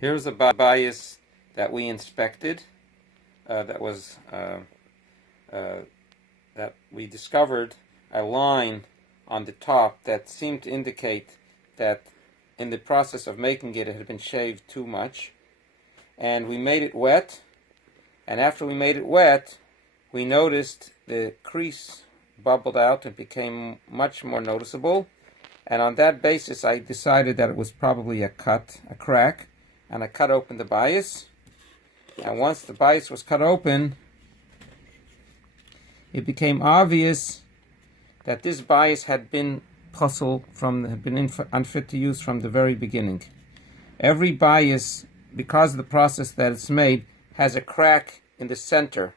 Here's a bias that we inspected. That we discovered a line on the top that seemed to indicate that in the process of making it, it had been shaved too much. And we made it wet. And after we made it wet, we noticed the crease bubbled out and became much more noticeable. And on that basis, I decided that it was probably a crack, and I cut open the bias. And once the bias was cut open, it became obvious that this bias had been unfit to use from the very beginning. Every bias, because of the process that it's made, has a crack in the center.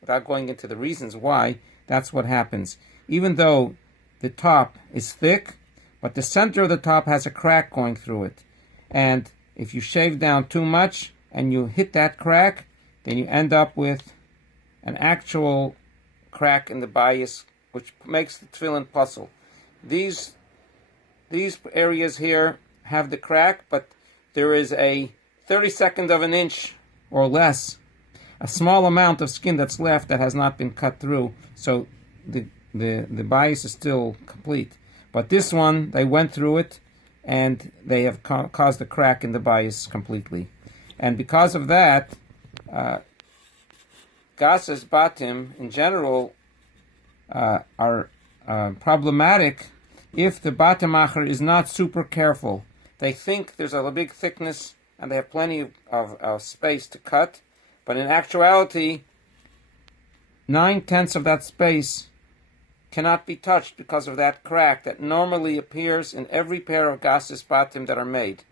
Without going into the reasons why, that's what happens. Even though the top is thick, but the center of the top has a crack going through it. And if you shave down too much and you hit that crack, then you end up with an actual crack in the bias, which makes the tefillin puzzle. These areas here have the crack, but there is a 32nd of an inch or less, a small amount of skin that's left that has not been cut through, so the bias is still complete. But this one, they went through it, and they have caused a crack in the bias completely. And because of that, Gasos batim in general are problematic if the batemacher is not super careful. They think there's a big thickness and they have plenty of space to cut, but in actuality, 9/10 of that space cannot be touched because of that crack that normally appears in every pair of Gasos batim that are made.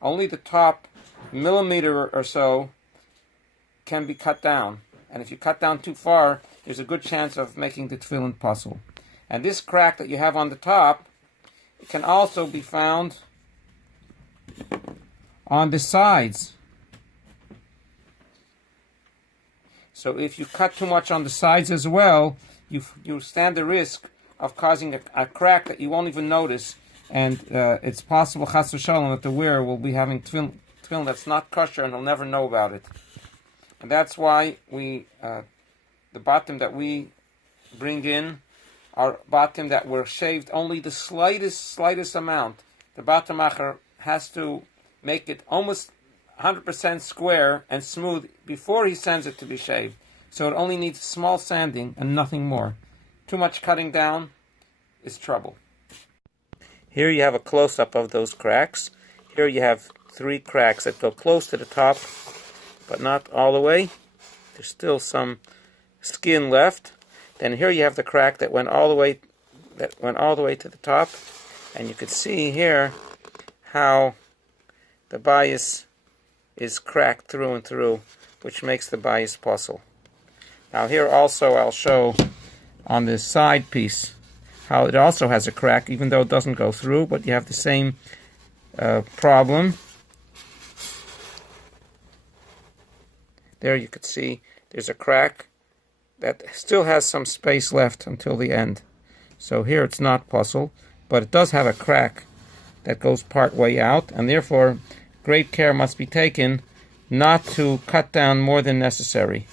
Only the top millimeter or so can be cut down. And if you cut down too far, there's a good chance of making the tefillin puzzle. And this crack that you have on the top, it can also be found on the sides. So if you cut too much on the sides as well, you stand the risk of causing a crack that you won't even notice. And it's possible, chas v'shalom, that the wearer will be having tefillin that's not kosher and he'll never know about it. And that's why the batim that we bring in are batim that were shaved only the slightest amount. The batemacher has to make it almost 100% square and smooth before he sends it to be shaved. So it only needs small sanding and nothing more. Too much cutting down is trouble. Here you have a close-up of those cracks. Here you have 3 cracks that go close to the top, but not all the way. There's still some skin left. Then here you have the crack that went all the way to the top, and you can see here how the bias is cracked through and through, which makes the bias puzzle. Now here also I'll show on this side piece how it also has a crack, even though it doesn't go through, but you have the same problem. There you could see there's a crack that still has some space left until the end. So here it's not puzzle, but it does have a crack that goes part way out, and therefore great care must be taken not to cut down more than necessary.